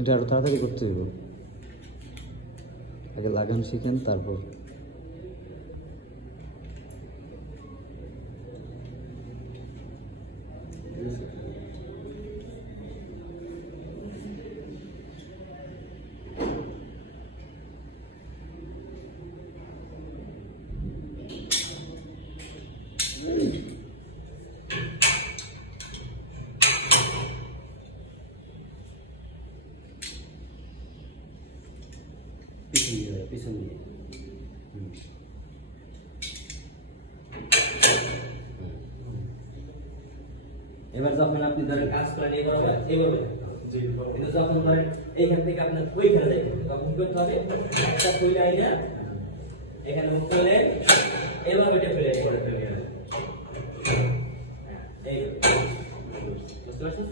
এটা আরো তাড়াতাড়ি করতে হইব, আগে লাগান শিখেন তারপর। পিছন দিয়ে এবার যখন আপনি ধরেন কাজ করেন এইভাবে কিন্তু যখন ধরেন এইখান থেকে আপনার ওইখানে যাইতে হবে, তখন করতে হবে একটা খুলে আইনা এখানে মুখ করলে এভাবে এটা ফেলে করে ফেলে এই বুঝতে পারছেন?